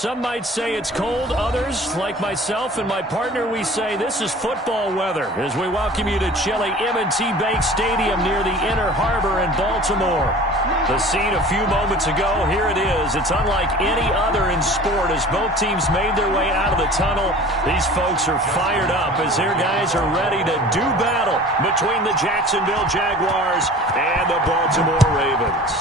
Some might say it's cold. Others, like myself and my partner, we say this is football weather as we welcome you to chilly M&T Bank Stadium near the Inner Harbor in Baltimore. The scene a few moments ago, here it is. It's unlike any other in sport as both teams made their way out of the tunnel. These folks are fired up as their guys are ready to do battle between the Jacksonville Jaguars and the Baltimore Ravens.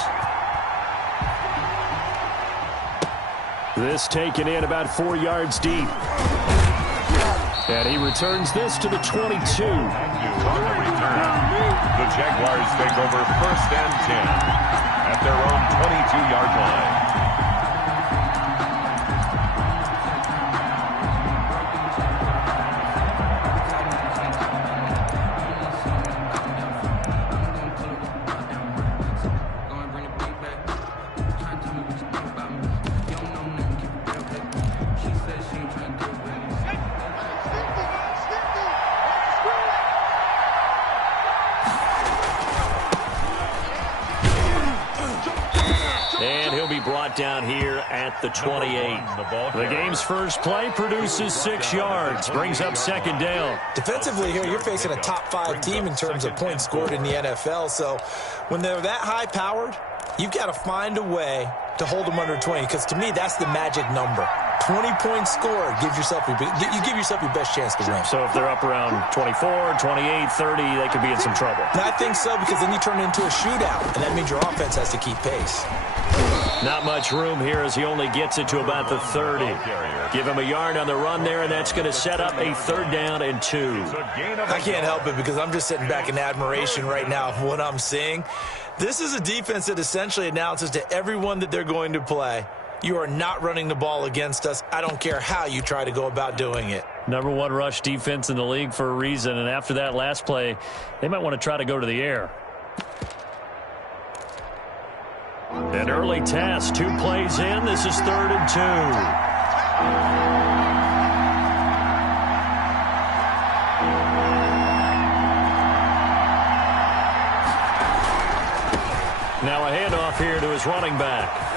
This taken in about 4 yards deep. And he returns this to the 22. On the return, the Jaguars take over 1st and 10 at their own 22-yard line. Brought down here at the 28. The game's first play produces 6 yards, brings up 2nd down. Defensively here, you're facing a top 5 team in terms of points scored in the NFL, so when they're that high-powered, you've got to find a way to hold them under 20, because to me, that's the magic number. 20 points scored, you give yourself your best chance to win. So if they're up around 24, 28, 30, they could be in some trouble. And I think so, because then you turn it into a shootout, and that means your offense has to keep pace. Not much room here as he only gets it to about the 30. Give him a yard on the run there, and that's going to set up a 3rd down and 2. I can't help it because I'm just sitting back in admiration right now of what I'm seeing. This is a defense that essentially announces to everyone that they're going to play, you are not running the ball against us. I don't care how you try to go about doing it. Number 1 rush defense in the league for a reason, and after that last play, they might want to try to go to the air. An early test, 2 plays in. This is 3rd and 2. Now a handoff here to his running back.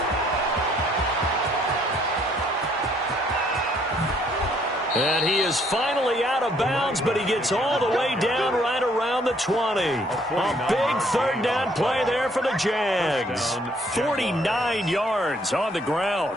And he is finally out of bounds, but he gets all the way down right around the 20. A big 3rd down play there for the Jags. 49 yards on the ground.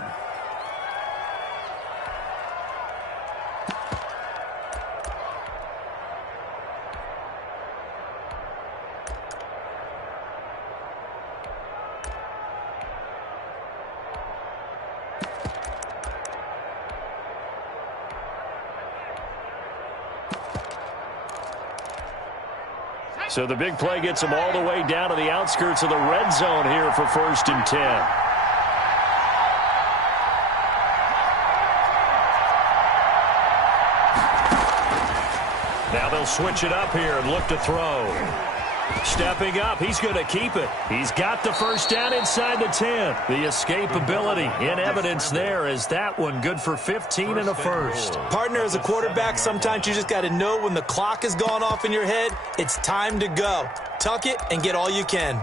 So the big play gets him all the way down to the outskirts of the red zone here for 1st and 10. Now they'll switch it up here and look to throw. Stepping up, he's going to keep it. He's got the 1st down inside the 10. The escapability in evidence there is that one good for 15 and a 1st. Partner, as a quarterback, sometimes you just got to know when the clock has gone off in your head, it's time to go. Tuck it and get all you can.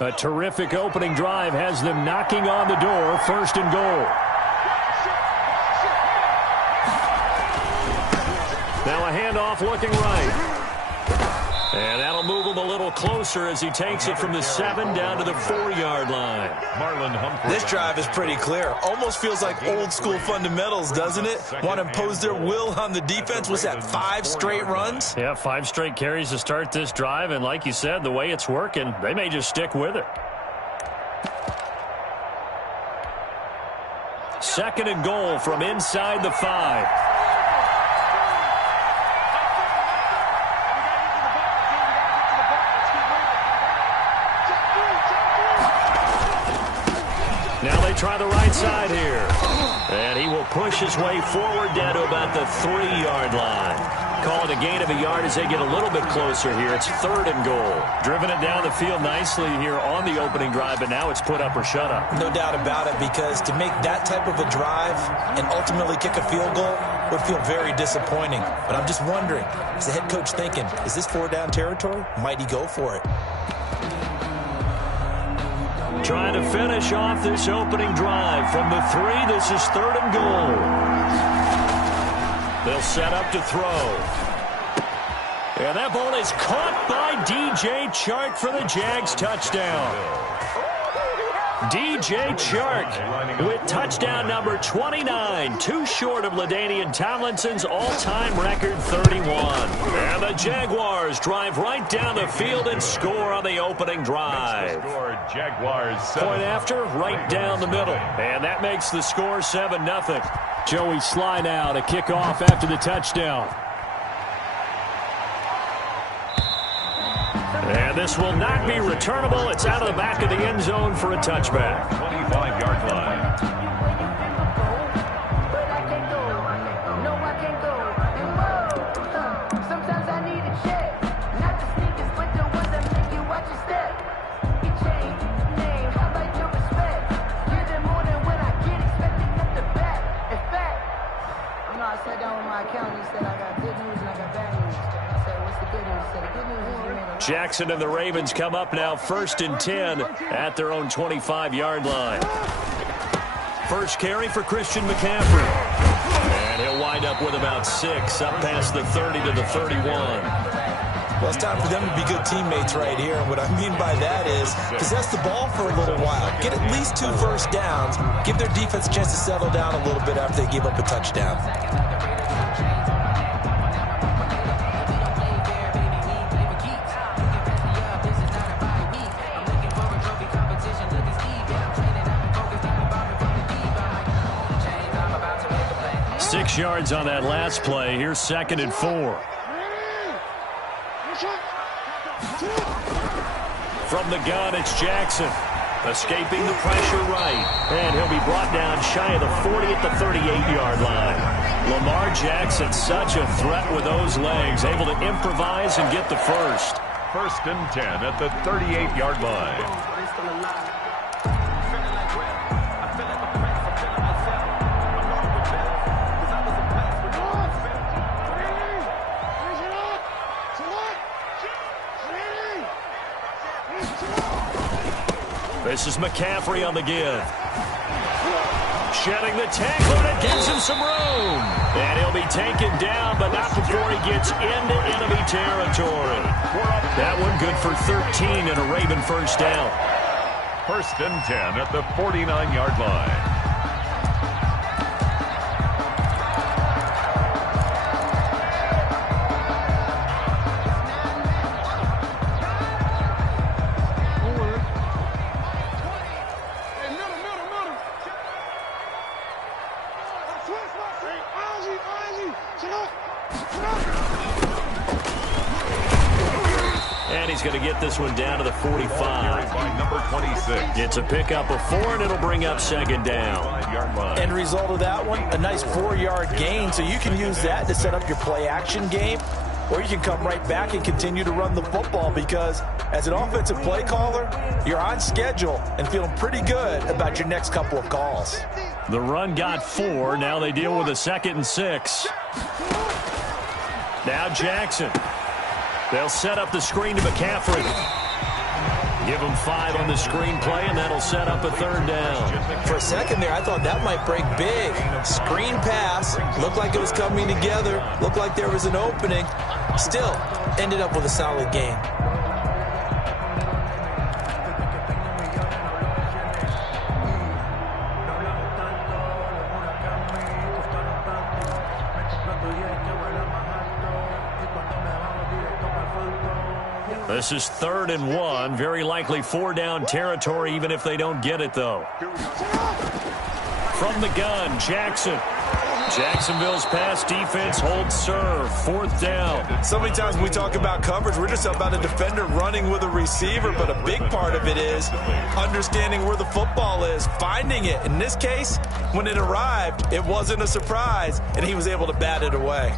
A terrific opening drive has them knocking on the door, 1st and goal. Now a handoff looking right. And that'll move him a little closer as he takes it from the 7 down to the 4-yard line. This drive is pretty clear. Almost feels like old school fundamentals, doesn't it? Want to impose their will on the defense. Was that 5 straight runs? Yeah, 5 straight carries to start this drive. And like you said, the way it's working, they may just stick with it. 2nd and goal from inside the 5. Now they try the right side here. And he will push his way forward down to about the 3-yard line. call it a gain of a yard as they get a little bit closer here. It's 3rd and goal. Driven it down the field nicely here on the opening drive, but now it's put up or shut up. No doubt about it, because to make that type of a drive and ultimately kick a field goal would feel very disappointing. But I'm just wondering, is the head coach thinking, is this 4-down territory? Might he go for it? Trying to finish off this opening drive from the 3. This is 3rd and goal. They'll set up to throw. And that ball is caught by DJ Chark for the Jags touchdown. DJ Chark with touchdown number 29, too short of LaDainian Tomlinson's all-time record 31. And the Jaguars drive right down the field and score on the opening drive. Point after, right down the middle. And that makes the score 7-0. Joey Sly now to kick off after the touchdown. And this will not be returnable. It's out of the back of the end zone for a touchback. 25-yard line. Jackson and the Ravens come up now 1st and 10 at their own 25-yard line. First carry for Christian McCaffrey. And he'll wind up with about 6 up past the 30 to the 31. Well, it's time for them to be good teammates right here. And what I mean by that is possess the ball for a little while. Get at least 2 first downs. Give their defense a chance to settle down a little bit after they give up a touchdown. Yards on that last play. Here's 2nd and 4. From the gun, it's Jackson. Escaping the pressure right. And he'll be brought down shy of the 40 at the 38-yard line. Lamar Jackson, such a threat with those legs. Able to improvise and get the first. 1st and 10 at the 38-yard line. This is McCaffrey on the give. Shedding the tackle, and it gives him some room. And he'll be taken down, but not before he gets into enemy territory. That one good for 13 and a Raven first down. 1st and 10 at the 49-yard line. And he's going to get this one down to the 45. By number 26. It's a pickup of 4, and it'll bring up 2nd down. End result of that one, a nice 4-yard gain, so you can use that to set up your play-action game, or you can come right back and continue to run the football, because as an offensive play caller, you're on schedule and feeling pretty good about your next couple of calls. The run got 4. Now they deal with a 2nd and 6. Now Jackson. They'll set up the screen to McCaffrey. Give him 5 on the screen play, and that'll set up a 3rd down. For a second there, I thought that might break big. Screen pass. Looked like it was coming together. Looked like there was an opening. Still, ended up with a solid game. This is 3rd and 1. Very likely 4-down territory, even if they don't get it, though. From the gun, Jackson. Jacksonville's pass defense holds serve. 4th down. So many times when we talk about coverage, we're just about a defender running with a receiver, but a big part of it is understanding where the football is, finding it. In this case, when it arrived, it wasn't a surprise, and he was able to bat it away.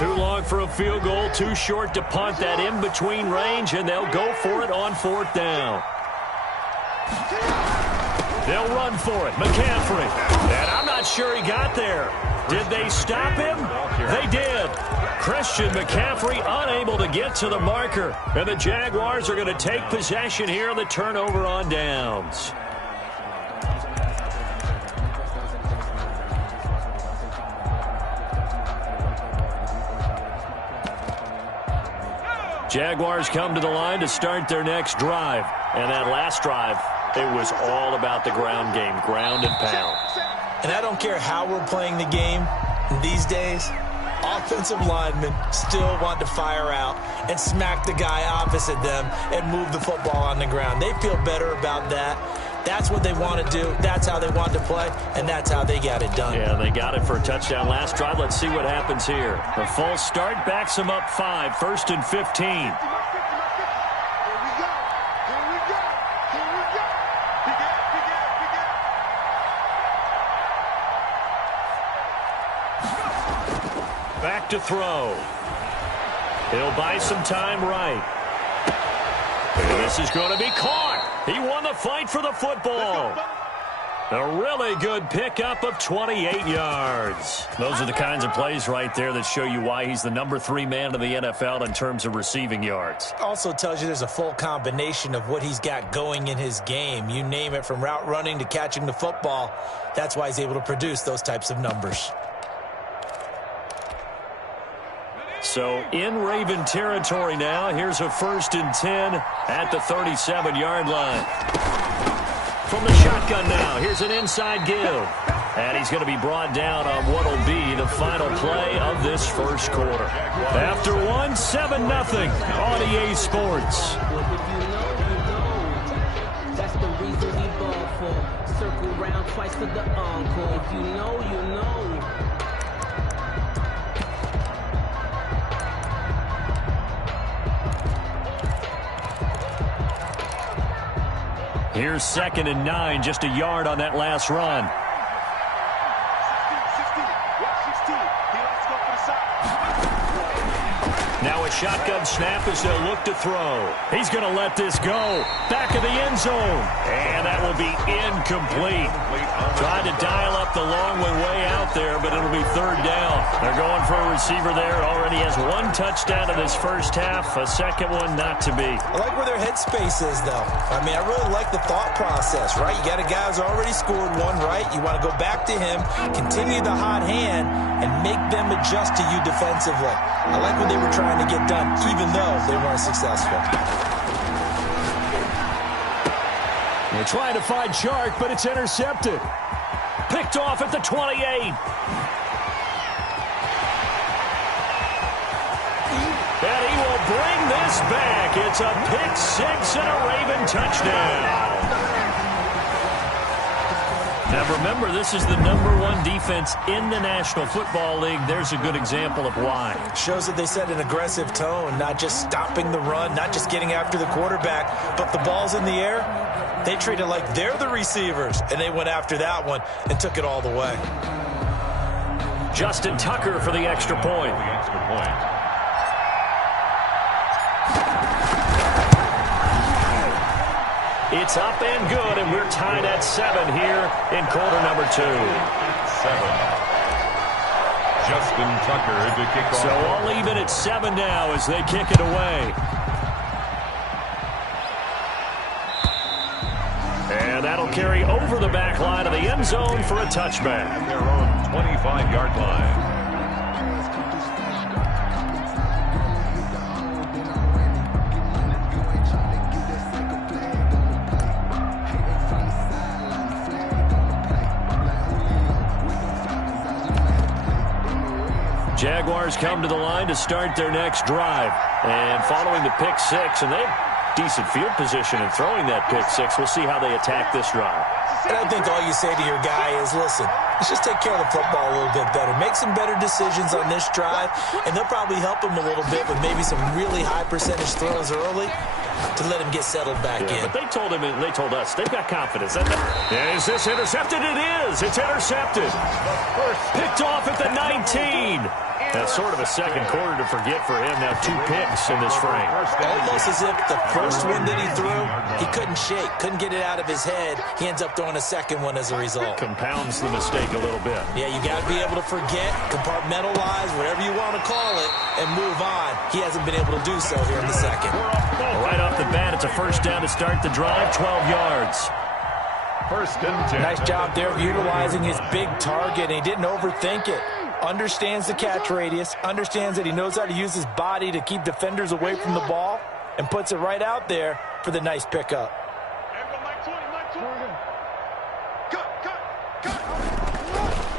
Too long for a field goal, too short to punt that in-between range, and they'll go for it on 4th down. They'll run for it. McCaffrey. And I'm not sure he got there. Did they stop him? They did. Christian McCaffrey unable to get to the marker. And the Jaguars are going to take possession here on the turnover on downs. Jaguars come to the line to start their next drive. And that last drive, it was all about the ground game, ground and pound. And I don't care how we're playing the game these days, offensive linemen still want to fire out and smack the guy opposite them and move the football on the ground. They feel better about that. That's what they want to do. That's how they want to play, and that's how they got it done. Yeah, they got it for a touchdown last drive. Let's see what happens here. The false start backs them up 5, 1st and 15. Back to throw. He'll buy some time right. And this is going to be caught. He won the fight for the football. A really good pickup of 28 yards. Those are the kinds of plays right there that show you why he's the number 3 man in the NFL in terms of receiving yards. Also tells you there's a full combination of what he's got going in his game. You name it, from route running to catching the football. That's why he's able to produce those types of numbers. So in Raven territory now. Here's a 1st and 10 at the 37-yard line. From the shotgun now, here's an inside give. And he's going to be brought down on what will be the final play of this first quarter. After 1, 7-0 on EA Sports. That's the reason we ball for. Circle round twice for the encore. If you know, you know. Here's 2nd and 9, just a yard on that last run. Now a shotgun snap as they'll look to throw. He's going to let this go. Back of the end zone. And that will be incomplete. Trying to dial up the long way out there, but it'll be 3rd down. They're going for a receiver there. Already has 1 touchdown in this first half. A second one not to be. I like where their headspace is, though. I mean, I really like the thought process, right? You got a guy who's already scored 1, right? You want to go back to him, continue the hot hand, and make them adjust to you defensively. I like what they were trying to get done, even though they weren't successful. They're trying to find Chark, but it's intercepted. Picked off at the 28. And he will bring this back. It's a pick 6 and a Raven touchdown. Now remember, this is the number 1 defense in the National Football League. There's a good example of why. Shows that they set an aggressive tone, not just stopping the run, not just getting after the quarterback, but the ball's in the air. They treat it like they're the receivers, and they went after that one and took it all the way. Justin Tucker for the extra point. It's up and good, and we're tied at 7 here in quarter number 2. 7. Justin Tucker to kick off. So all even at 7 now as they kick it away. And that'll carry over the back line of the end zone for a touchback. At their own 25-yard line. Jaguars come to the line to start their next drive. And following the pick 6, and they have decent field position in throwing that pick 6. We'll see how they attack this drive. And I think all you say to your guy is, listen, let's just take care of the football a little bit better. Make some better decisions on this drive, and they'll probably help him a little bit with maybe some really high percentage throws early to let him get settled back in. But they told him, and they told us, they've got confidence. Is this intercepted? It is. It's intercepted. The first Picked off at the 19. That's sort of a second quarter to forget for him. Now 2 picks in this frame. Almost as if the first one that he threw, he couldn't shake, couldn't get it out of his head. He ends up throwing a second one as a result. Compounds the mistake a little bit. Yeah, you got to be able to forget, compartmentalize, whatever you want to call it, and move on. He hasn't been able to do so here in the second. Right off the bat, it's a first down to start the drive, 12 yards. First and 10. Nice job there of utilizing his big target, and he didn't overthink it. Understands the catch radius, understands that he knows how to use his body to keep defenders away from the ball, and puts it right out there for the nice pickup.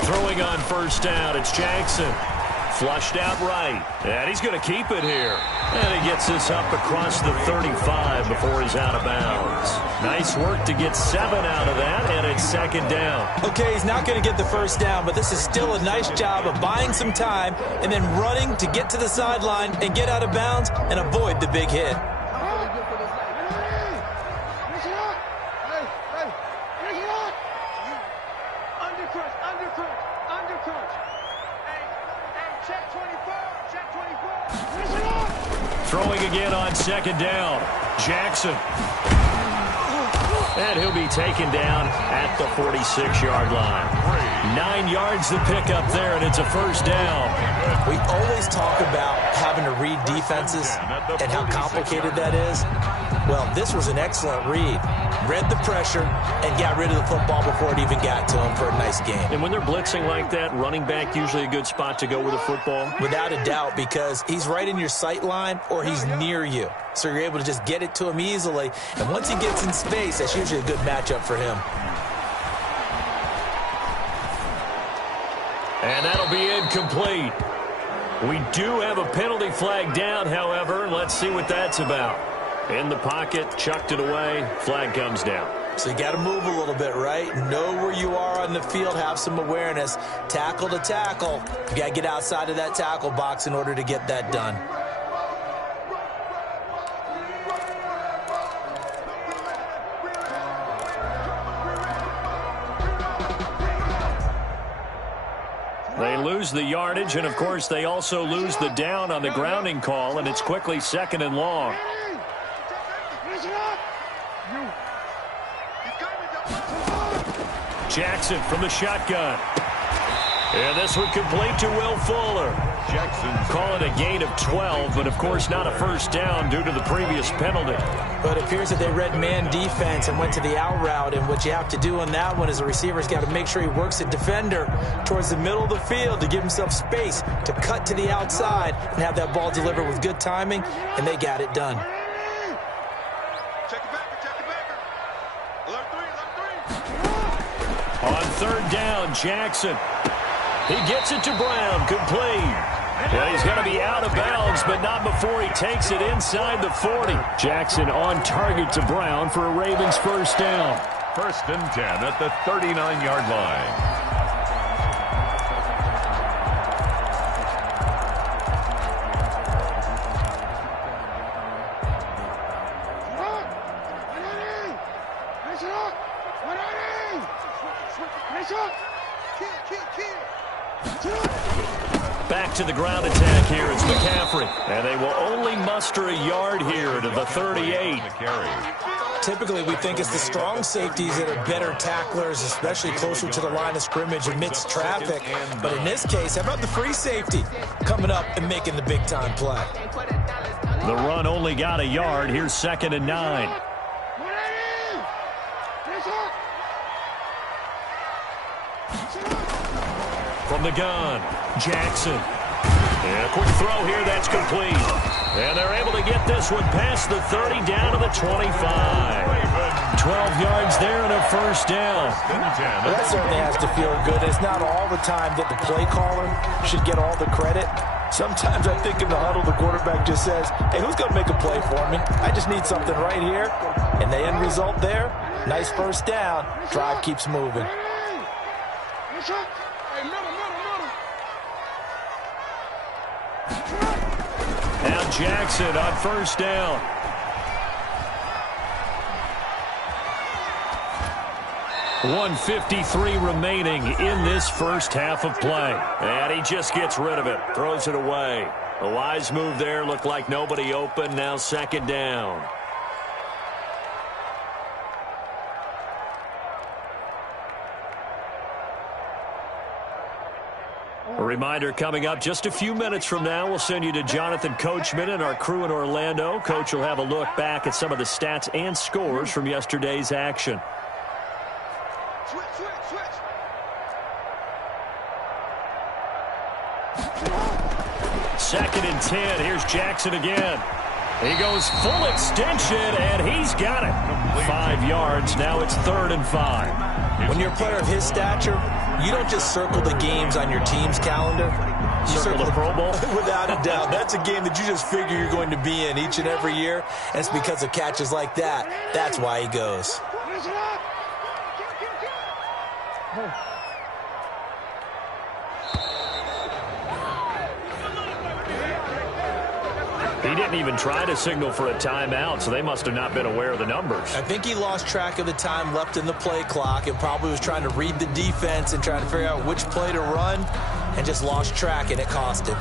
Throwing on first down, it's Jackson. Flushed out right, and he's going to keep it here. And he gets this up across the 35 before he's out of bounds. Nice work to get 7 out of that, and it's second down. Okay, he's not going to get the first down, but this is still a nice job of buying some time and then running to get to the sideline and get out of bounds and avoid the big hit. Throwing again on second down. Jackson. And he'll be taken down at the 46-yard line. 9 yards to pick up there, and it's a first down. We always talk about having to read defenses and how complicated that is. Well, this was an excellent read. Read the pressure and got rid of the football before it even got to him for a nice game. And when they're blitzing like that, running back usually a good spot to go with a football? Without a doubt, because he's right in your sight line or he's near you. So you're able to just get it to him easily. And once he gets in space, that's usually a good matchup for him. And that'll be incomplete. We do have a penalty flag down, however. Let's see what that's about. In the pocket, chucked it away, flag comes down. So you got to move a little bit, right? Know where you are on the field, have some awareness. Tackle to tackle. You got to get outside of that tackle box in order to get that done. They lose the yardage, and of course they also lose the down on the grounding call, and it's quickly second and long. Jackson from the shotgun. And this one complete to Will Fuller. Jackson calling a gain of 12, but of course not a first down due to the previous penalty. But it appears that they read man defense and went to the out route, and what you have to do on that one is the receiver's got to make sure he works the defender towards the middle of the field to give himself space to cut to the outside and have that ball delivered with good timing, and they got it done. On third down, Jackson. He gets it to Brown, complete. And he's going to be out of bounds, but not before he takes it inside the 40. Jackson on target to Brown for a Ravens first down. First and 10 at the 39-yard line. Back to the ground attack here. It's McCaffrey. And they will only muster a yard here to the 38. Typically, we think it's the strong safeties that are better tacklers, especially closer to the line of scrimmage amidst traffic. But in this case, how about the free safety coming up and making the big-time play? The run only got a yard. Here's second and 9. From the gun, Jackson. And a quick throw here, that's complete. And they're able to get this one past the 30 down to the 25. 12 yards there and a first down. Well, that certainly has to feel good. It's not all the time that the play caller should get all the credit. Sometimes I think in the huddle, the quarterback just says, hey, who's going to make a play for me? I just need something right here. And the end result there, nice first down. Drive keeps moving. Now Jackson on first down. 1:53 remaining in this first half of play. And he just gets rid of it, throws it away. A wise move there, looked like nobody open, now second down. A reminder coming up just a few minutes from now, we'll send you to Jonathan Coachman and our crew in Orlando. Coach will have a look back at some of the stats and scores from yesterday's action. Second and 10. Here's Jackson again. He goes full extension, and he's got it. 5 yards. Now it's 3rd and 5. When you're a player of his stature, you don't just circle the games on your team's calendar. You circle the Pro Bowl? Without a doubt. That's a game that you just figure you're going to be in each and every year. And it's because of catches like that. That's why he goes. He didn't even try to signal for a timeout, so they must have not been aware of the numbers. I think he lost track of the time left in the play clock and probably was trying to read the defense and trying to figure out which play to run and just lost track, and it cost him.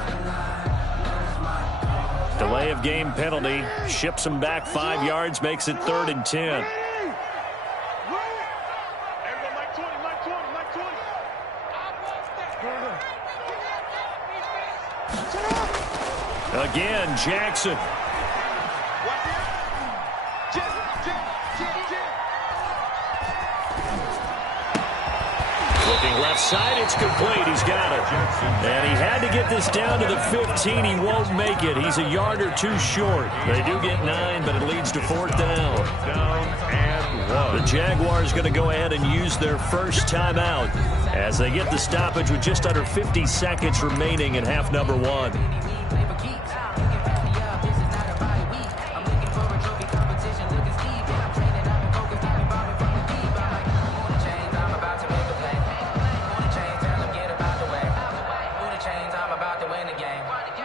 Delay of game penalty ships him back 5 yards, makes it 3rd and 10. Again, Jackson. Looking left side, it's complete. He's got it. And he had to get this down to the 15. He won't make it. He's a yard or two short. They do get 9, but it leads to 4th down. Down and 1. The Jaguars going to go ahead and use their first timeout as they get the stoppage with just under 50 seconds remaining in half number 1.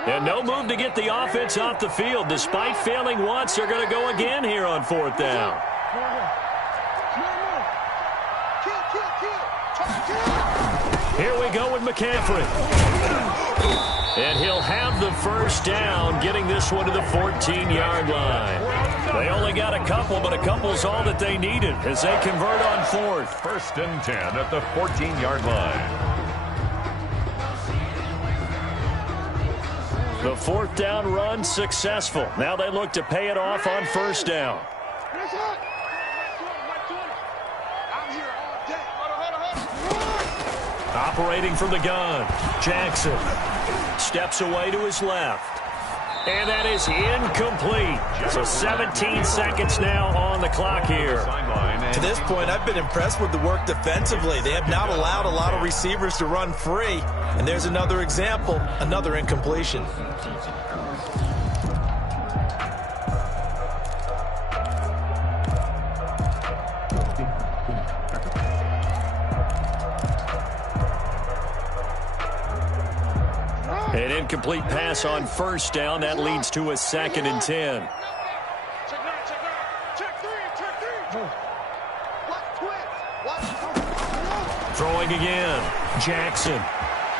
And no move to get the offense off the field. Despite failing once, they're going to go again here on 4th down. Here we go with McCaffrey. And he'll have the first down, getting this one to the 14-yard line. They only got a couple, but a couple's all that they needed as they convert on 4th. 1st and 10 at the 14-yard line. The 4th down run successful. Now they look to pay it off on 1st down. Operating from the gun, Jackson steps away to his left. And that is incomplete. So 17 seconds now on the clock here. To this point, I've been impressed with the work defensively. They have not allowed a lot of receivers to run free. And there's another example, another incompletion. An incomplete pass on 1st down. That leads to a 2nd and 10. Throwing again. Jackson.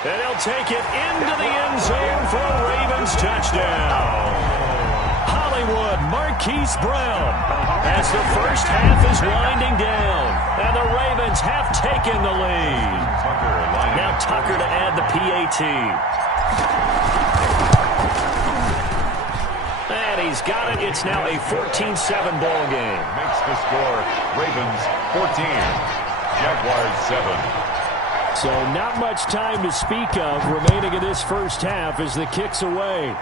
And he'll take it into the end zone for a Ravens touchdown. Hollywood Marquise Brown as the first half is winding down. And the Ravens have taken the lead. Now Tucker to add the PAT. And he's got it. It's now a 14-7 ball game. Makes the score Ravens 14, Jaguars 7. So not much time to speak of remaining in this first half as the kick's away.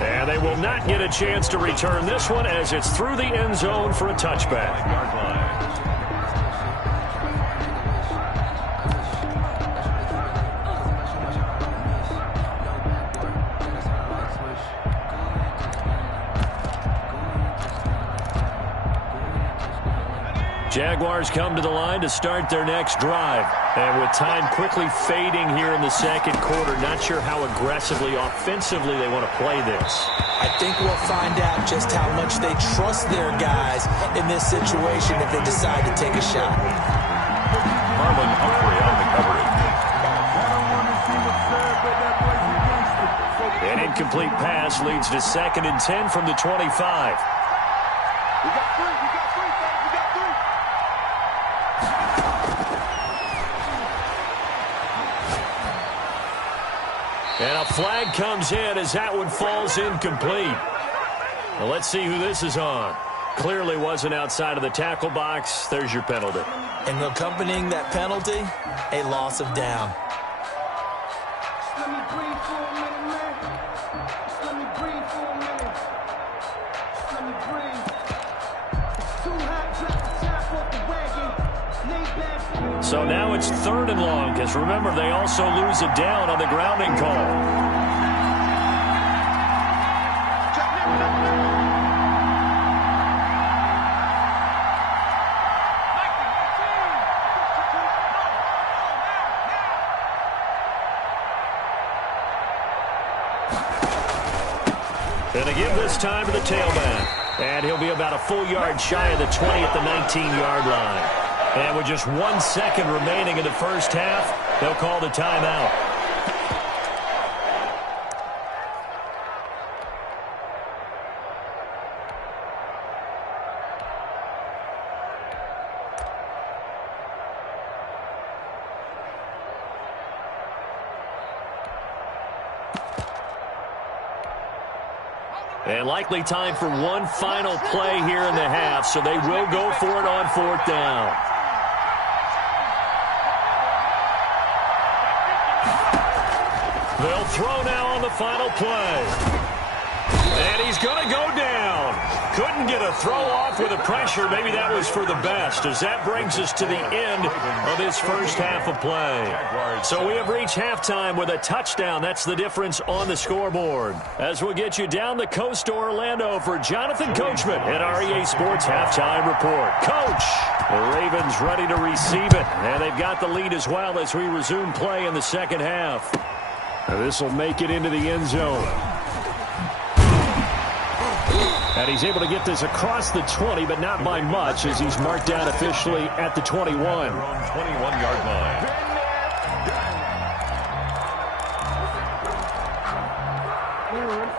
And they will not get a chance to return this one as it's through the end zone for a touchback. Jaguars come to the line to start their next drive. And with time quickly fading here in the second quarter, not sure how aggressively, offensively they want to play this. I think we'll find out just how much they trust their guys in this situation if they decide to take a shot. Marlon Humphrey on the coverage. An incomplete pass leads to 2nd and 10 from the 25. And a flag comes in as that one falls incomplete. Now let's see who this is on. Clearly wasn't outside of the tackle box. There's your penalty. And accompanying that penalty, a loss of down. So now it's 3rd and long, because remember, they also lose a down on the grounding call. And again this time to the tailback. And he'll be about a full yard shy of the 20 at the 19-yard line. And with just 1 second remaining in the first half, they'll call the timeout. And likely time for one final play here in the half, so they will go for it on 4th down. They'll throw now on the final play. And he's going to go down. Couldn't get a throw off with the pressure. Maybe that was for the best, as that brings us to the end of this first half of play. So we have reached halftime with a touchdown. That's the difference on the scoreboard. As we'll get you down the coast to Orlando for Jonathan Coachman at our EA Sports Halftime Report. Coach, the Ravens ready to receive it. And they've got the lead as well as we resume play in the second half. This will make it into the end zone. And he's able to get this across the 20, but not by much, as he's marked down officially at the 21. 21-yard line.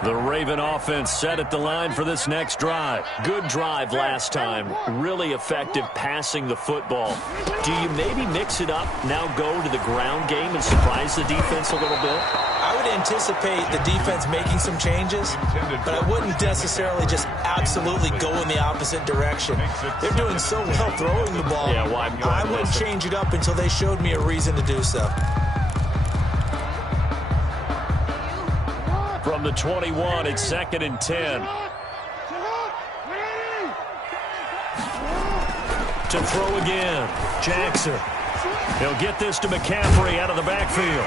The Raven offense set at the line for this next drive. Good drive last time. Really effective passing the football. Do you maybe mix it up, now go to the ground game and surprise the defense a little bit? I would anticipate the defense making some changes, but I wouldn't necessarily just absolutely go in the opposite direction. They're doing so well throwing the ball. Yeah, why I wouldn't change it up until they showed me a reason to do so. From the 21, it's 2nd and 10. To throw again, Jackson. He'll get this to McCaffrey out of the backfield.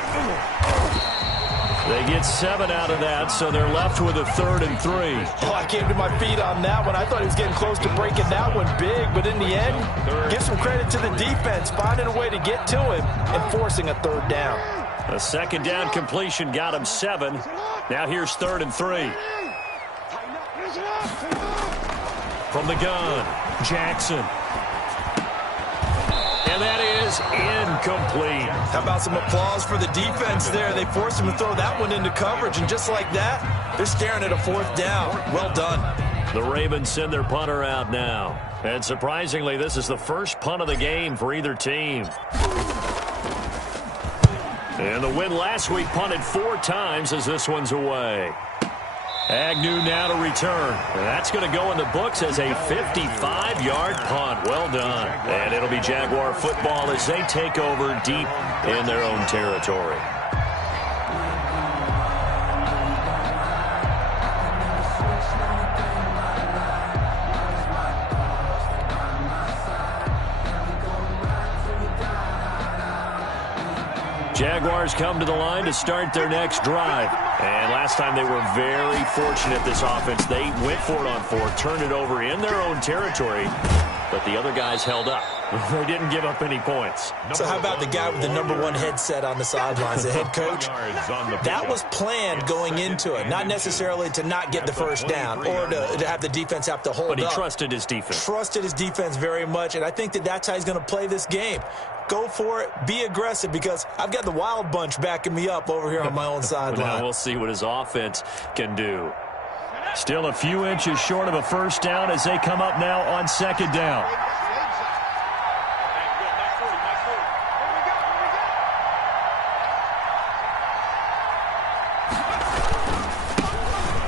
They get 7 out of that, so they're left with a 3rd and 3. Oh, I came to my feet on that one. I thought he was getting close to breaking that one big, but in the end, give some credit to the defense, finding a way to get to him and forcing a 3rd down. A 2nd down completion got him 7. Now here's 3rd and 3. From the gun, Jackson. And that is incomplete. How about some applause for the defense there? They forced him to throw that one into coverage, and just like that, they're staring at a 4th down. Well done. The Ravens send their punter out now. And surprisingly, this is the first punt of the game for either team. And the win last week punted 4 times as this one's away. Agnew now to return. And that's going to go in the books as a 55-yard punt. Well done. And it'll be Jaguar football as they take over deep in their own territory. Jaguars come to the line to start their next drive. And last time they were very fortunate, this offense. They went for it on 4, turned it over in their own territory, but the other guys held up. They didn't give up any points. So how about the guy with the #1 headset on the sidelines, the head coach? That was planned going into it, not necessarily to not get the first down or to have the defense have to hold up. But he trusted his defense. Trusted his defense very much, and I think that's how he's going to play this game. Go for it. Be aggressive, because I've got the wild bunch backing me up over here on my own sideline. Now we'll see what his offense can do. Still a few inches short of a first down as they come up now on second down.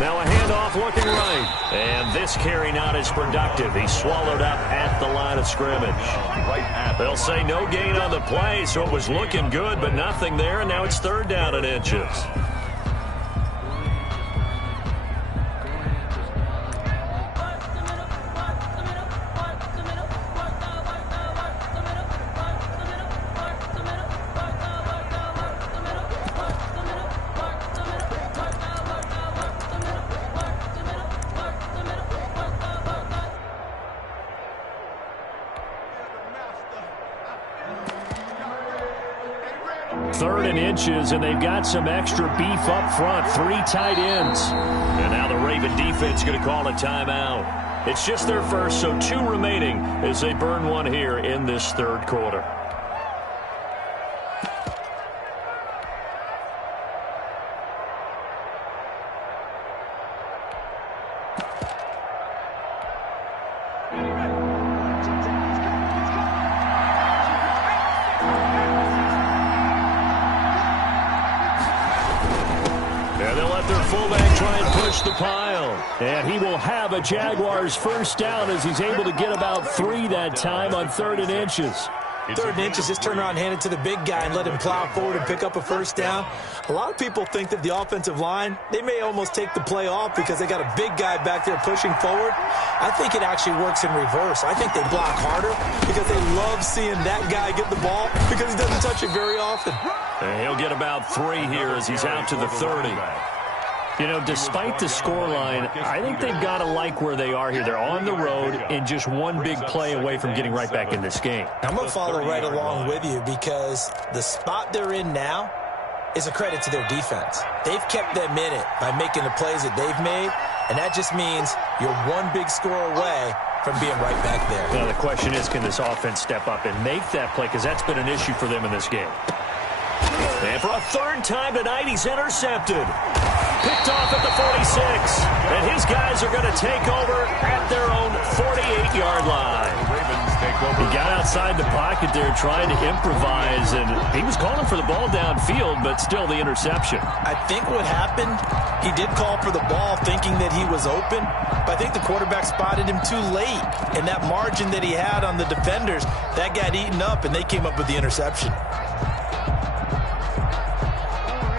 Now a handoff looking right. And this carry not as productive. He's swallowed up at the line of scrimmage. They'll say no gain on the play, so it was looking good, but nothing there, and now it's third down and inches. Third and inches, and they've got some extra beef up front. 3 tight ends. And now the Raven defense going to call a timeout. It's just their first, so 2 remaining as they burn one here in this third quarter. The pile, and he will have a Jaguars first down as he's able to get about 3 that time on 3rd and inches. 3rd and inches, just turn around and hand it to the big guy and let him plow forward and pick up a first down. A lot of people think that the offensive line, they may almost take the play off because they got a big guy back there pushing forward. I think it actually works in reverse. I think they block harder because they love seeing that guy get the ball because he doesn't touch it very often. And he'll get about 3 here as he's out to the 30. You know, despite the scoreline, I think they've got to like where they are here. They're on the road and just one big play away from getting right back in this game. I'm going to follow right along with you because the spot they're in now is a credit to their defense. They've kept them in it by making the plays that they've made, and that just means you're one big score away from being right back there. Now, the question is, can this offense step up and make that play? Because that's been an issue for them in this game. And for a 3rd time tonight, he's intercepted. Picked off at the 46. And his guys are going to take over at their own 48-yard line. He got outside the pocket there trying to improvise, and he was calling for the ball downfield, but still the interception. I think what happened, he did call for the ball thinking that he was open, but I think the quarterback spotted him too late. And that margin that he had on the defenders, that got eaten up, and they came up with the interception.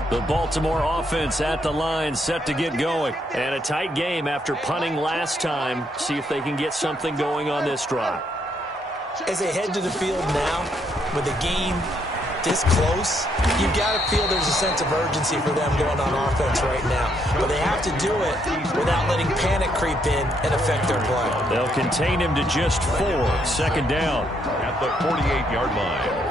The Baltimore offense at the line, set to get going. And a tight game after punting last time. See if they can get something going on this drive. As they head to the field now, with the game this close, you've got to feel there's a sense of urgency for them going on offense right now. But they have to do it without letting panic creep in and affect their play. They'll contain him to just 4. 2nd down. At the 48-yard line.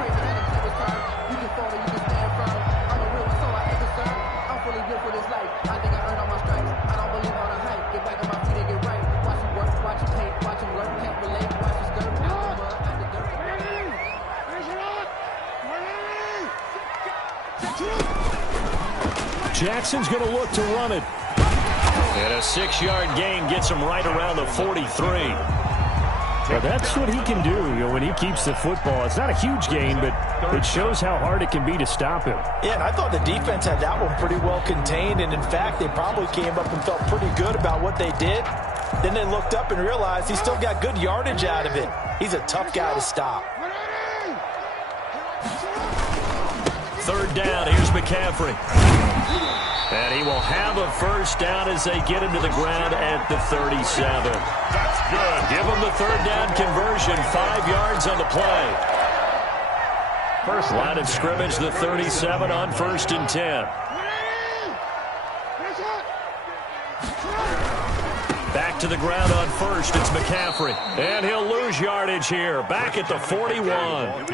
Jackson's going to look to run it. And a 6-yard gain gets him right around the 43. Well, that's what he can do, when he keeps the football. It's not a huge gain, but it shows how hard it can be to stop him. Yeah, and I thought the defense had that one pretty well contained, and in fact, they probably came up and felt pretty good about what they did. Then they looked up and realized he still got good yardage out of it. He's a tough guy to stop. 3rd down, here's McCaffrey. And he will have a first down as they get him to the ground at the 37. That's good. Give him the 3rd down conversion, 5 yards on the play. Line of scrimmage, the 37 on 1st and 10. Back to the ground on first. It's McCaffrey. And he'll lose yardage here. Back at the 41.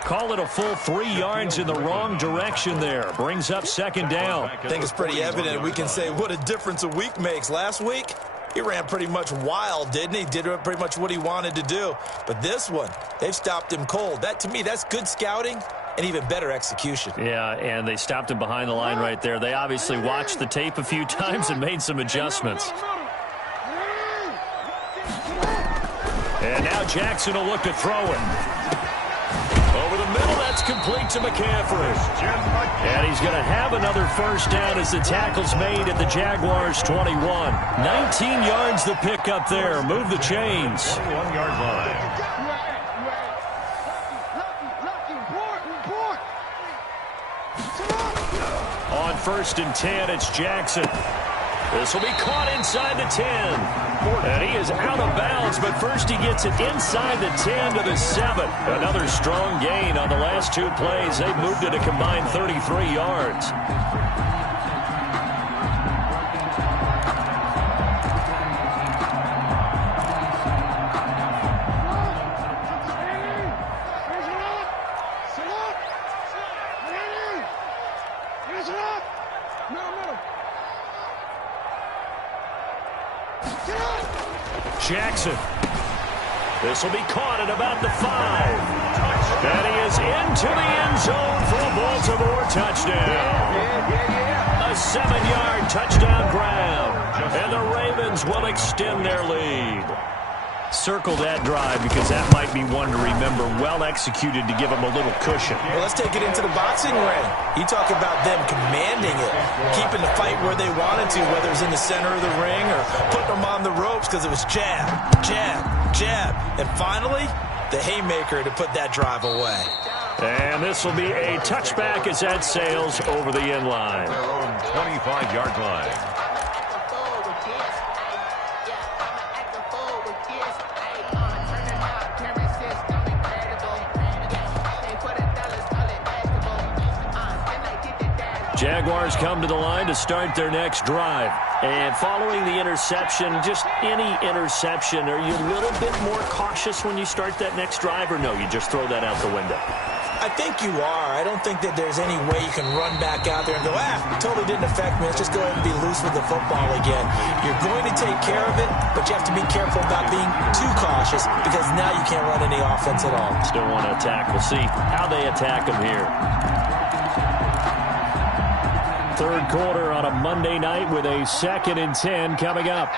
Call it a full 3 yards in the wrong direction there. Brings up second down. I think it's pretty evident. We can say what a difference a week makes. Last week, he ran pretty much wild, didn't he? Did pretty much what he wanted to do. But this one, they've stopped him cold. That, to me, that's good scouting and even better execution. Yeah, and they stopped him behind the line right there. They obviously watched the tape a few times and made some adjustments. And now Jackson will look to throw it. Over the middle, that's complete to McCaffrey. And he's going to have another first down as the tackle's made at the Jaguars' 21. 19 yards the pick up there. Move the chains. 1-yard line. On first and 10, it's Jackson. This will be caught inside the 10. And he is out of bounds, but first he gets it inside the 10 to the 7. Another strong gain on the last 2 plays. They've moved it a combined 33 yards. Jackson. This will be caught at about the 5. And he is into the end zone for a Baltimore touchdown. A 7-yard touchdown grab. And the Ravens will extend their lead. Circle that drive because that might be one to remember. Well executed to give them a little cushion. Well, let's take it into the boxing ring. You talk about them commanding it, keeping the fight where they wanted to, whether it was in the center of the ring or putting them on the ropes because it was jab, jab, jab. And finally, the haymaker to put that drive away. And this will be a touchback as that sails over the end line. Their own 25-yard line. Jaguars come to the line to start their next drive. And following the interception, just any interception, are you a little bit more cautious when you start that next drive, or no, you just throw that out the window? I think you are. I don't think that there's any way you can run back out there and go, totally didn't affect me. Let's just go ahead and be loose with the football again. You're going to take care of it, but you have to be careful about being too cautious because now you can't run any offense at all. Still want to attack. We'll see how they attack them here. Third quarter on a Monday night with a 2nd and 10 coming up.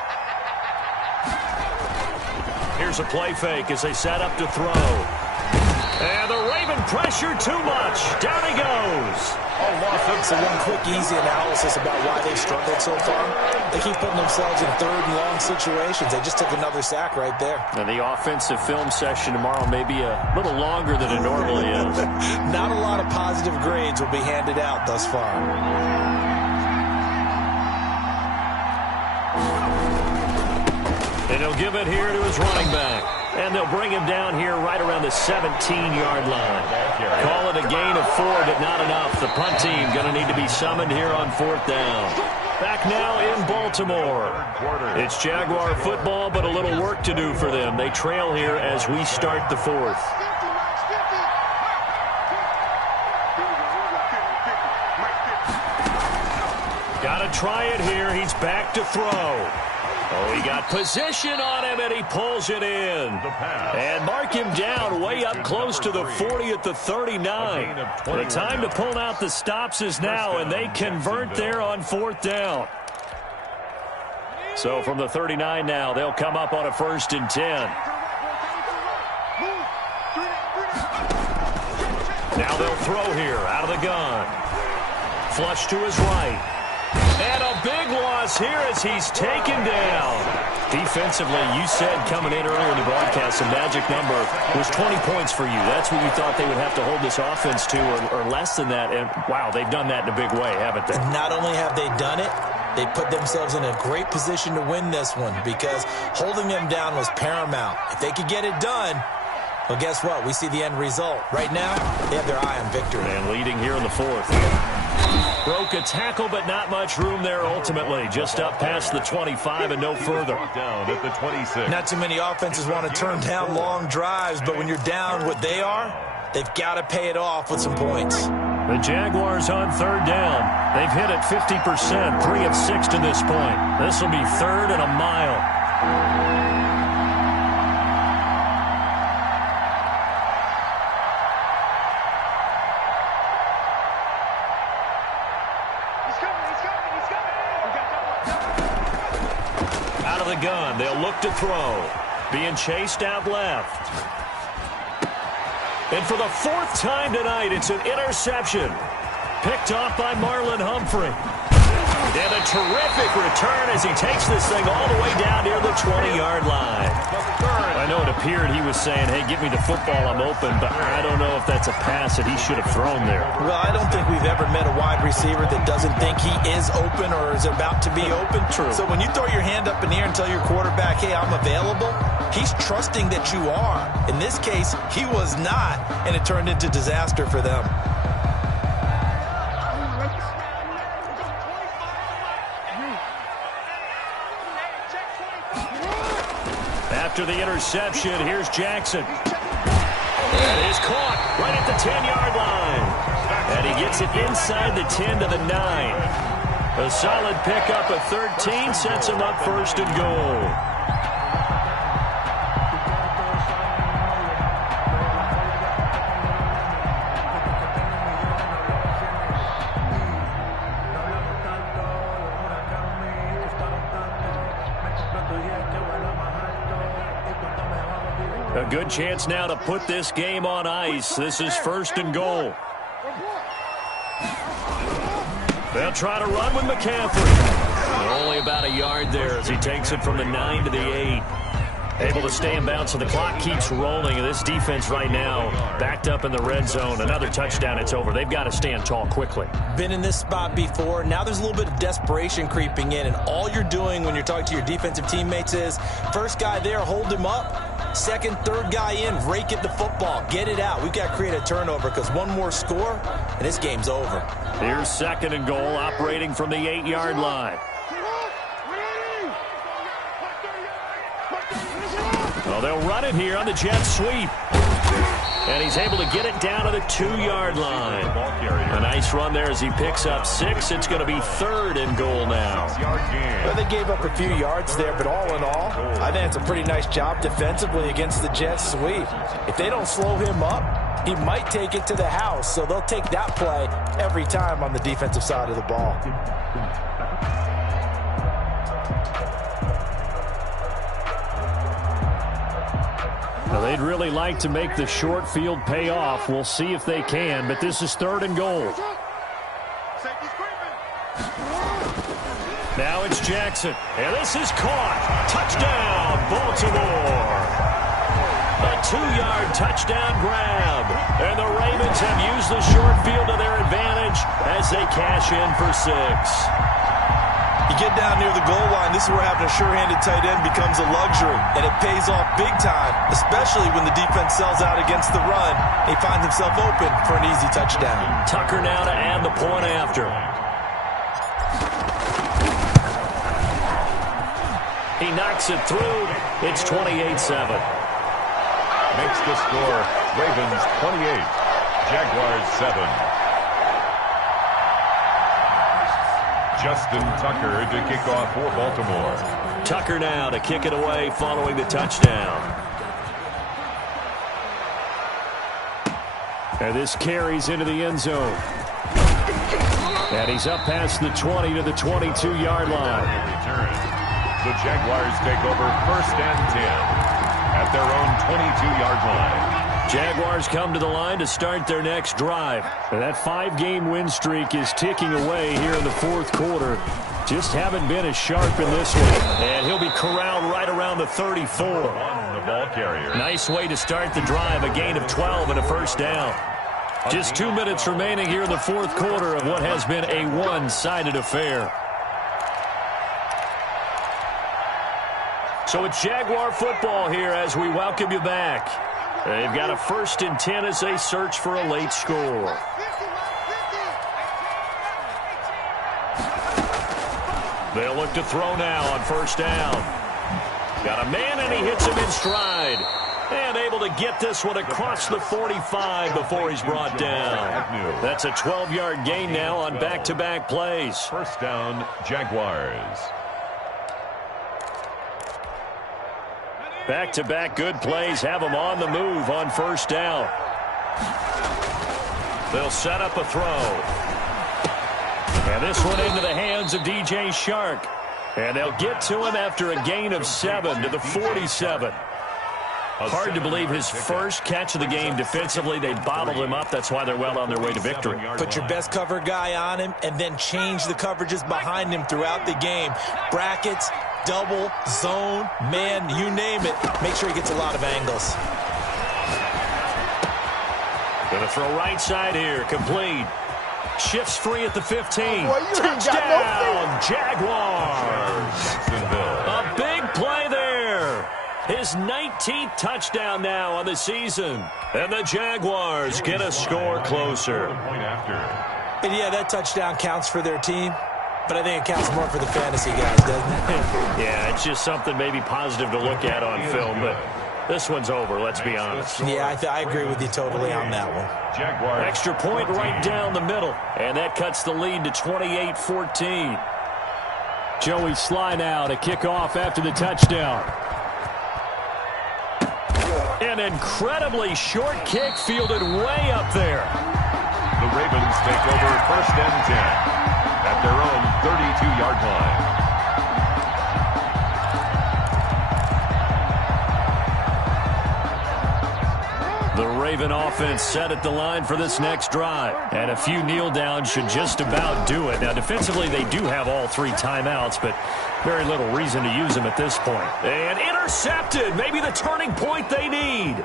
Here's a play fake as they set up to throw. And the Raven pressure too much. Down he goes. So one quick, easy analysis about why they've struggled so far. They keep putting themselves in 3rd and long situations. They just took another sack right there. And the offensive film session tomorrow may be a little longer than it normally is. Not a lot of positive grades will be handed out thus far. And he'll give it here to his running back. And they'll bring him down here right around the 17-yard line. Call it a gain of 4, but not enough. The punt team going to need to be summoned here on 4th down. Back now in Baltimore. It's Jaguar football, but a little work to do for them. They trail here as we start the 4th. Got to try it here. He's back to throw. Oh, he got position on him, and he pulls it in. And mark him down way up close to the 40 at the 39. The time to pull out the stops is now, and they convert there on 4th down. So from the 39 now, they'll come up on a 1st and 10. Now they'll throw here out of the gun. Flush to his right. And a big loss here as he's taken down. Defensively, you said coming in earlier in the broadcast, the magic number was 20 points for you. That's what you thought they would have to hold this offense to, or less than that. And, wow, they've done that in a big way, haven't they? Not only have they done it, they put themselves in a great position to win this one because holding them down was paramount. If they could get it done, Well, guess what? We see the end result. Right now, they have their eye on victory. And leading here in the fourth. Broke a tackle, but not much room there ultimately. Just up past the 25 and no further. Down at the 26. Not too many offenses want to turn down long drives, but when you're down what they are, they've got to pay it off with some points. The Jaguars on third down. They've hit it 50%, 3 of 6 to this point. This will be third and a mile. Gun. They'll look to throw. Being chased out left. And for the fourth time tonight, it's an interception. Picked off by Marlon Humphrey. And a terrific return as he takes this thing all the way down near the 20-yard line. I know it appeared he was saying, hey, give me the football, I'm open, but I don't know if that's a pass that he should have thrown there. Well, I don't think we've ever met a wide receiver that doesn't think he is open or is about to be open. True. So when you throw your hand up in the air and tell your quarterback, hey, I'm available, he's trusting that you are. In this case, he was not, and it turned into disaster for them. After the interception, here's Jackson. That is caught right at the 10-yard line. And he gets it inside the 10 to the 9. A solid pickup of 13 sets him up first and goal. A good chance now to put this game on ice. This is first and goal. They'll try to run with McCaffrey. Only about a yard there as he takes it from the 9 to the 8. Able to stay in bounds, so the clock keeps rolling. And this defense right now backed up in the red zone. Another touchdown, it's over. They've got to stand tall quickly. Been in this spot before. Now there's a little bit of desperation creeping in. And all you're doing when you're talking to your defensive teammates is, first guy there, hold him up. Second, third guy in, rake at the football. Get it out. We've got to create a turnover because one more score, and this game's over. Here's second and goal, operating from the 8-yard line. Well, they'll run it here on the jet sweep. And he's able to get it down to the 2-yard line. A nice run there as he picks up 6. It's going to be third and goal now. Well, they gave up a few yards there, but all in all, I think it's a pretty nice job defensively against the jet sweep. If they don't slow him up, he might take it to the house. So they'll take that play every time on the defensive side of the ball. Now, they'd really like to make the short field pay off. We'll see if they can, but this is third and goal. Now it's Jackson, and this is caught. Touchdown, Baltimore. A 2-yard touchdown grab, and the Ravens have used the short field to their advantage as they cash in for 6. You get down near the goal line, this is where having a sure-handed tight end becomes a luxury, and it pays off big time, especially when the defense sells out against the run. He finds himself open for an easy touchdown. Tucker now to add the point after. He knocks it through. It's 28-7. Makes the score Ravens 28, Jaguars 7. Justin Tucker to kick off for Baltimore. Tucker now to kick it away following the touchdown. And this carries into the end zone. And he's up past the 20 to the 22-yard line. The Jaguars take over first and 10 at their own 22-yard line. Jaguars come to the line to start their next drive. And that 5-game win streak is ticking away here in the fourth quarter. Just haven't been as sharp in this one. And he'll be corralled right around the 34. The ball carrier. Nice way to start the drive. A gain of 12 and a first down. Just 2 minutes remaining here in the fourth quarter of what has been a one-sided affair. So it's Jaguar football here as we welcome you back. They've got a 1st and 10 as they search for a late score. They'll look to throw now on 1st down. Got a man, and he hits him in stride. And able to get this one across the 45 before he's brought down. That's a 12-yard gain now on back-to-back plays. 1st down, Jaguars. Back-to-back good plays have them on the move on 1st down. They'll set up a throw. And this one into the hands of DJ Shark. And they'll get to him after a gain of 7 to the 47. Hard to believe his first catch of the game defensively. They bottled him up. That's why they're well on their way to victory. Put your best cover guy on him and then change the coverages behind him throughout the game. Brackets, double, zone, man, you name it. Make sure he gets a lot of angles. Going to throw right side here. Complete. Shifts free at the 15. Touchdown, Jaguars. A big play there. His 19th touchdown now on the season. And the Jaguars get a score closer. And yeah, that touchdown counts for their team, but I think it counts more for the fantasy guys, doesn't it? Yeah, it's just something maybe positive to look at on film, but this one's over, let's be honest. Yeah, I agree with you totally on that one. Jaguars. Extra point right down the middle, and that cuts the lead to 28-14. Joey Sly now to kick off after the touchdown. An incredibly short kick fielded way up there. The Ravens take over 1st and 10 at their own 32-yard line. The Raven offense set at the line for this next drive. And a few kneel downs should just about do it. Now, defensively, they do have all 3 timeouts, but very little reason to use them at this point. And intercepted. Maybe the turning point they need.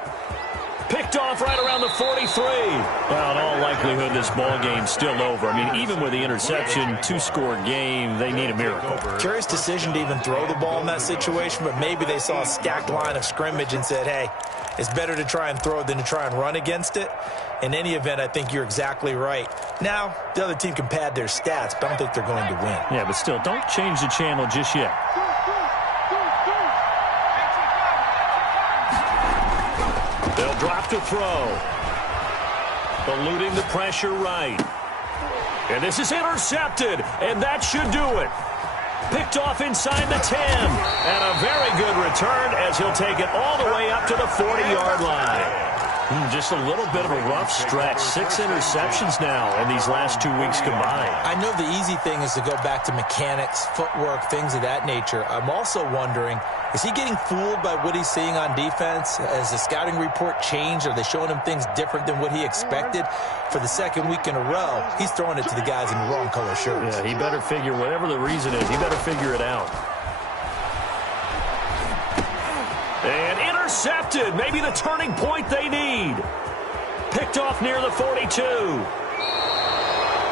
Picked off right around the 43. Well, in all likelihood, this ball game's still over. I mean, even with the interception, 2-score game, they need a miracle. Curious decision to even throw the ball in that situation, but maybe they saw a stacked line of scrimmage and said, hey, it's better to try and throw than to try and run against it. In any event, I think you're exactly right. Now, the other team can pad their stats, but I don't think they're going to win. Yeah, but still, don't change the channel just yet. They'll drop to throw. Eluding the pressure right. And this is intercepted, and that should do it. Picked off inside the 10. And a very good return as he'll take it all the way up to the 40-yard line. Just a little bit of a rough stretch. 6 interceptions now in these last 2 weeks combined. I know the easy thing is to go back to mechanics, footwork, things of that nature. I'm also wondering, is he getting fooled by what he's seeing on defense? Has the scouting report changed? Are they showing him things different than what he expected? For the 2nd week in a row, he's throwing it to the guys in the wrong color shirts. Yeah, he better figure, whatever the reason is, he better figure it out. And intercepted. Maybe the turning point they need. Picked off near the 42.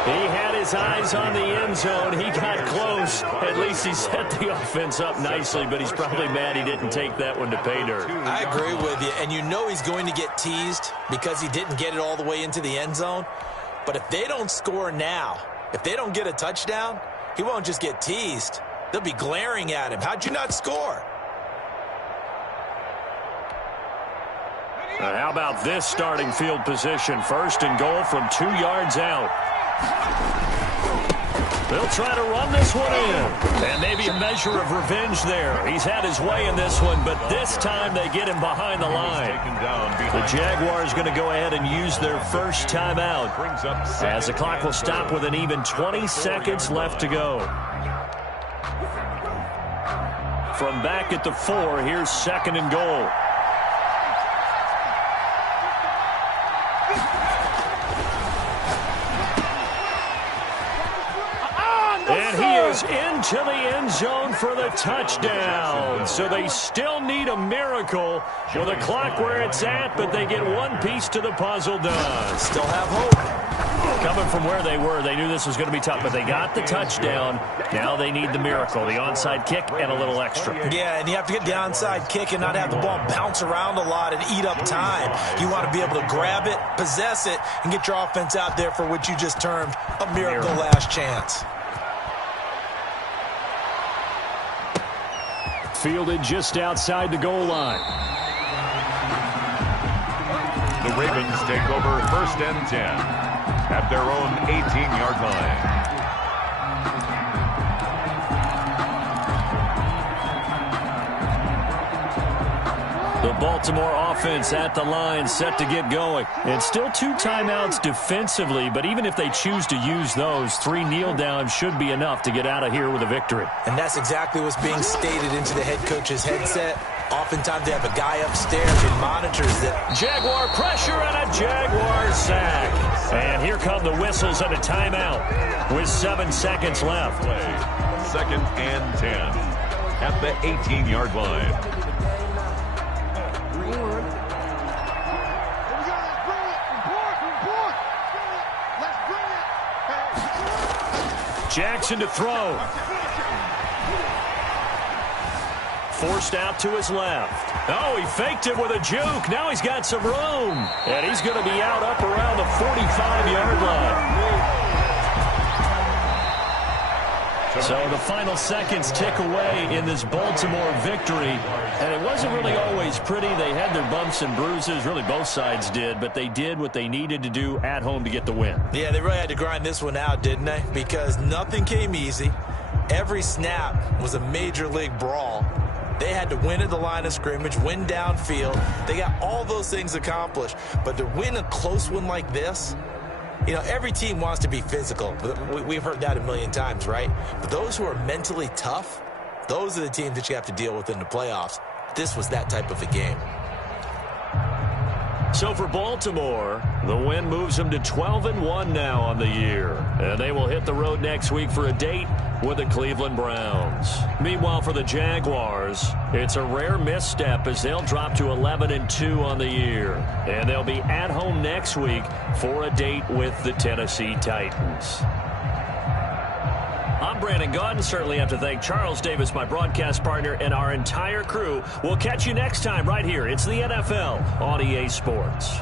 He had his eyes on the end zone. He got close. At least he set the offense up nicely, but he's probably mad he didn't take that one to pay dirt. I agree with you, and you know he's going to get teased because he didn't get it all the way into the end zone. But if they don't score now, if they don't get a touchdown, he won't just get teased. They'll be glaring at him. How'd you not score? How about this starting field position? 1st and goal from 2 yards out. They'll try to run this one in. And maybe a measure of revenge there. He's had his way in this one, but this time they get him behind the line. The Jaguars going to go ahead and use their first timeout, as the clock will stop with an even 20 seconds left to go. From back at the 4, here's 2nd and goal. And he is into the end zone for the touchdown. So they still need a miracle with the clock where it's at, but they get one piece to the puzzle done. Still have hope. coming from where they were, they knew this was going to be tough, but they got the touchdown. Now they need the miracle, the onside kick and a little extra. Yeah, and you have to get the onside kick and not have the ball bounce around a lot and eat up time. You want to be able to grab it, possess it, and get your offense out there for what you just termed a miracle last chance. Fielded just outside the goal line. The Ravens take over 1st and 10 at their own 18-yard line. The Baltimore offense at the line, set to get going. It's still 2 timeouts defensively, but even if they choose to use those, 3 kneel downs should be enough to get out of here with a victory. And that's exactly what's being stated into the head coach's headset. Oftentimes they have a guy upstairs who monitors that. Jaguar pressure and a Jaguar sack. And here come the whistles and a timeout with 7 seconds left. 2nd and 10 at the 18-yard line. Jackson to throw. Forced out to his left. Oh, he faked it with a juke. Now he's got some room. And he's going to be out up around the 45-yard line. So the final seconds tick away in this Baltimore victory. And it wasn't really always pretty. They had their bumps and bruises. Really, both sides did. But they did what they needed to do at home to get the win. Yeah, they really had to grind this one out, didn't they? Because nothing came easy. Every snap was a major league brawl. They had to win at the line of scrimmage, win downfield. They got all those things accomplished. But to win a close one like this, you know, every team wants to be physical. We've heard that a million times, right? But those who are mentally tough, those are the teams that you have to deal with in the playoffs. This was that type of a game. So for Baltimore, the win moves them to 12-1 now on the year. And they will hit the road next week for a date with the Cleveland Browns. Meanwhile, for the Jaguars, it's a rare misstep as they'll drop to 11-2 on the year. And they'll be at home next week for a date with the Tennessee Titans. I'm Brandon Gaudin. Certainly have to thank Charles Davis, my broadcast partner, and our entire crew. We'll catch you next time right here. It's the NFL on EA Sports.